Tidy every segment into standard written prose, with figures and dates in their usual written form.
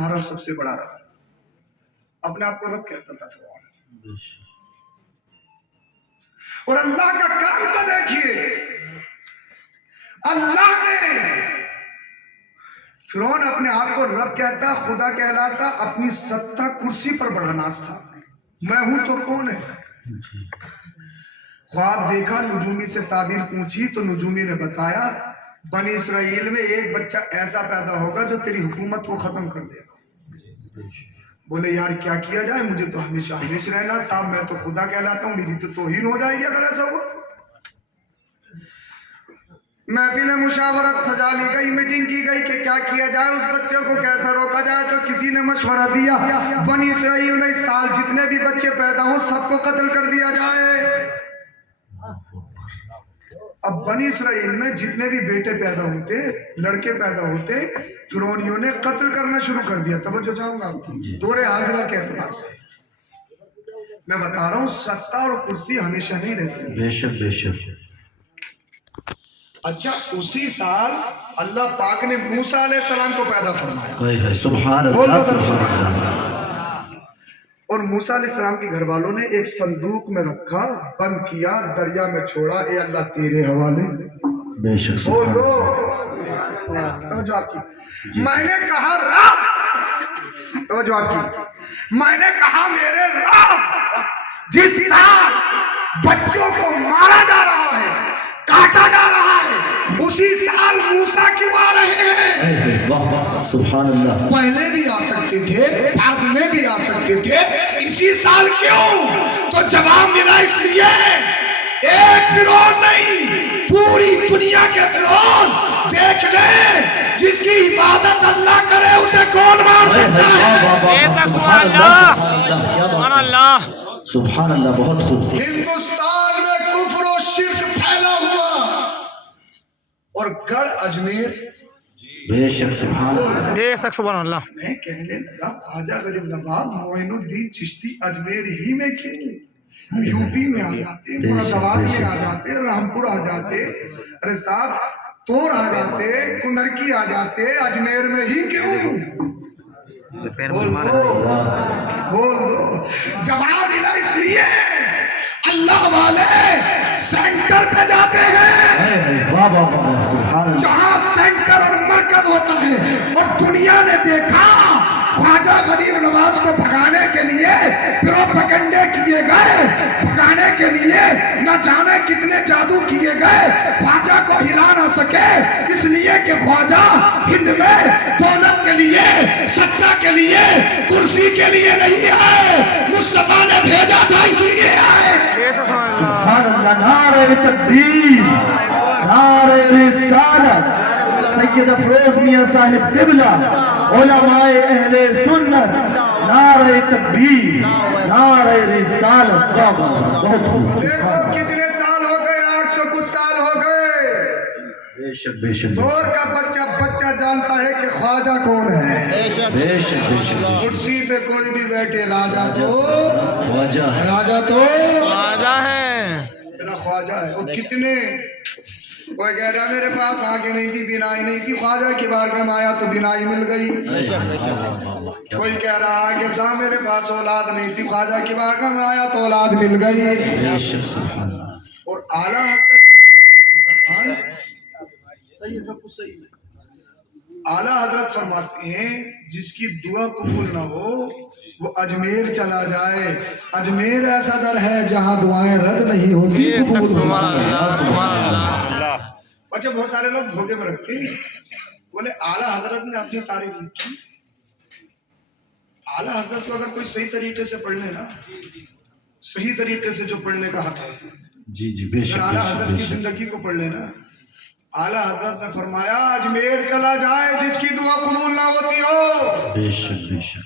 तुम्हारा सबसे बड़ा रब है। अपने आप को रब कहता था फिरौन। और अल्लाह का काम तो देखिए, अल्लाह ने फिरौन अपने आप को रब कहता, खुदा कहलाता, अपनी सत्ता कुर्सी पर बढ़ाना था। मैं हूं तो कौन है? ख्वाब देखा, नुजूमी से ताबीर पूछी तो नुजूमी ने बताया बनी इसराइल में एक बच्चा ऐसा पैदा होगा जो तेरी हुकूमत को खत्म कर देगा। बोले यार क्या किया जाए, मुझे तो हमेशा हमेशा रहना, साहब मैं तो खुदा कहलाता हूँ, मेरी तो तौहीन हो जाएगी अगर ऐसा हुआ। महफिल मुशावरत सजा ली गई, मीटिंग की गई कि क्या किया जाए, उस बच्चे को कैसा रोका जाए। तो किसी ने मशवरा दिया बनी इसराइल में इस साल जितने भी बच्चे पैदा हो सबको कत्ल कर दिया जाए। अब बनी इसराइल में जितने भी बेटे पैदा होते, लड़के पैदा होते, फिरौनियों ने कत्ल करना शुरू कर दिया। तवज्जो चाहूंगा दोरे हाजिरा के एतबार से मैं बता रहा हूं, सत्ता और कुर्सी हमेशा नहीं रहती। बेशक बेशक। अच्छा, उसी साल अल्लाह पाक ने मूसा अलैहिस्सलाम को पैदा फरमाया। सुभान अल्लाह, सुभान अल्लाह। और मूसा अलैहिस्सलाम के घर वालों ने एक संदूक में रखा, बंद किया, दरिया में छोड़ा, ए अल्लाह तेरे हवाले। बेशक बोल दो जो आपकी। मैंने कहा रब, तो जो आपकी, मैंने कहा मेरे रब, जिस साल बच्चों को मारा जा रहा है, काटा जा रहा है, उसी साल मूसा क्यों आ रहे हैं? सुभान अल्लाह। पहले भी आ सकते थे, बाद में भी आ सकते थे, इसी साल क्यों? तो जवाब मिला इसलिए एक फिरौन नहीं, पूरी दुनिया के फिरौन देख ले, जिसकी इबादत अल्लाह करे उसे कौन मार सकता है? सुभान अल्लाह, सुभान अल्लाह। बहुत खूब। हिंदुस्तान में कुफ्र और शिर्क फैला हुआ और गढ़ अजमेर। बेशक सुभान अल्लाह। मैं कहने लगा ख्वाजा गरीब नवाब मोइनुद्दीन चिश्ती अजमेर ही में क्यों? यूपी में आ जाते, मुरादाबाद में आ जाते, रामपुर आ जाते, अरे साहब तोर आ जाते, कुंदरकी आ जाते, अजमेर में ही क्यों? बोल दो। जवाब मिला इसलिए अल्लाह वाले सेंटर पे जाते हैं, जहां सेंटर और मरकज होता है। और दुनिया ने देखा ख्वाजा गरीब नवाज को भगाने के लिए प्रोपेगेंडे किए गए, भगाने के लिए न जाने कितने जादू किए गए, ख्वाजा को हिला ना सके, इसलिए कि ख्वाजा हिंद में दौलत के लिए, सत्ता के लिए, कुर्सी के लिए नहीं आए, मुस्तफा ने भेजा था इसलिए आए। सुभान अल्लाह। नारे तकबीर, नारे रिसालत, सैयद अफरोज मियां साहिब क़िबला, उलमाए अहले सुन्नत, नारे तकबीर, नारे रिसालत। बहुत खूब। देखो कितने साल हो गए, 800 कुछ साल हो गए। बेशक बेशक। दौर का बच्चा जानता है कि ख्वाजा कौन है। बेशक बेशक। कुर्सी पे कोई भी बैठे, राजा तो ख्वाजा है, राजा तो ख्वाजा है, मेरा ख्वाजा है। वो कितने, कोई कह रहा मेरे पास आंखें नहीं थी, बिनाई नहीं थी, ख्वाजा की बारगाह में आया तो बिनाई मिल गई। कोई कह रहा है कि साहब मेरे पास औलाद नहीं थी, ख्वाजा की बारगाह में आया तो औलाद मिल गई। और आला सही है, सब कुछ सही है। आला हजरत फरमाते हैं जिसकी दुआ कबूल ना हो वो अजमेर चला जाए। अजमेर ऐसा दर है जहां दुआएं रद्द नहीं होती, कबूल होती। अच्छा, बहुत सारे लोग धोखे में रखते हैं, बोले आला हजरत ने अपनी तारीफ लिखी। आला हजरत को अगर कोई सही तरीके से पढ़ लेना, सही तरीके से जो पढ़ने का हक है, जी जी बेशक। आला हजरत की जिंदगी को पढ़ लेना, आला हजरत ने फरमाया अजमेर चला जाए जिसकी दुआ कबूल ना होती हो। बेशक बेशक।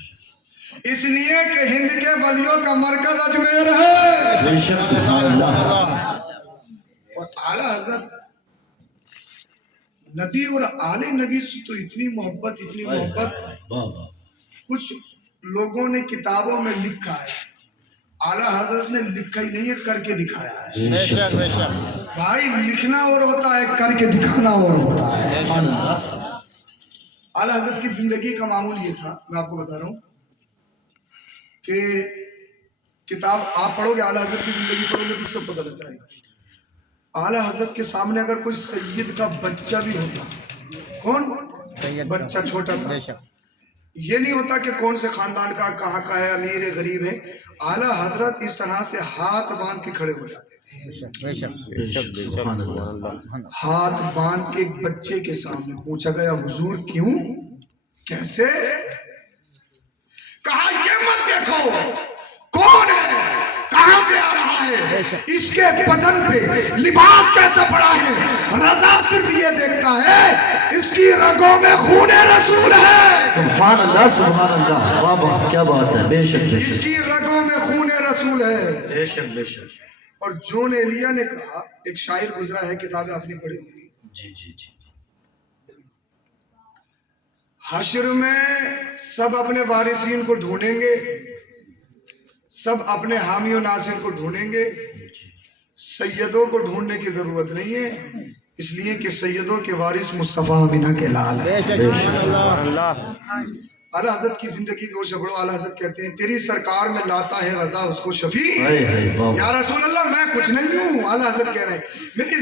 इसलिए कि हिंद के वलियों का मरकज अजमेर है। बेशक सुभान अल्लाह। और आला हजरत नबी और आले नबी से तो इतनी मोहब्बत, इतनी मोहब्बत, कुछ लोगों ने किताबों में लिखा है, आला हजरत ने लिखा ही नहीं है, करके दिखाया है। भाई लिखना और होता है, करके दिखाना और होता है। आला हजरत की जिंदगी का मामूल ये था, मैं आपको बता रहा हूँ कि किताब आप पढ़ोगे, आला हजरत की जिंदगी पढ़ोगे तो सब पता लग जाएगा। आला हजरत के सामने अगर कोई सैयद का बच्चा भी होता, कौन बच्चा छोटा सा, ये नहीं होता कि कौन से खानदान का, कहाँ का है, अमीर है, गरीब है, आला हजरत इस तरह से हाथ बांध के खड़े हो जाते थे। सुभान अल्लाह। हाथ बांध के एक बच्चे के सामने पूछा गया, हुजूर क्यों, कैसे? कहा ये मत देखो कौन है, कहां से आ रहा है, इसके बदन पे लिबास कैसा पड़ा है, रजा सिर्फ ये देखता है इसकी रगों में खूने रसूल है। सुभान अल्लाह, सुभान अल्लाह, वाह वाह, क्या बात है। बेशक बेशक इसकी रगों में खूने रसूल है। बेशक बेशक। और जोन एलिया ने कहा, एक शायर गुजरा है, किताबें आपने पढ़ी होंगी, जी जी जी। हश्र में सब अपने वारिसीन को ढूंढेंगे, सब अपने हामी और नासिर को ढूंढेंगे, सैयदों को ढूंढने की जरूरत नहीं है, इसलिए कि सैयदों के वारिस मुस्तफ़ा अमीना के लाल है। आला हजरत की जिंदगी को शबड़ो, आला हजरत कहते हैं तेरी सरकार में लाता है रजा उसको शफी। हाय हाय वाह। या रसूल अल्लाह मैं कुछ नहीं हूँ, आला हजरत कह रहे हैं मेरी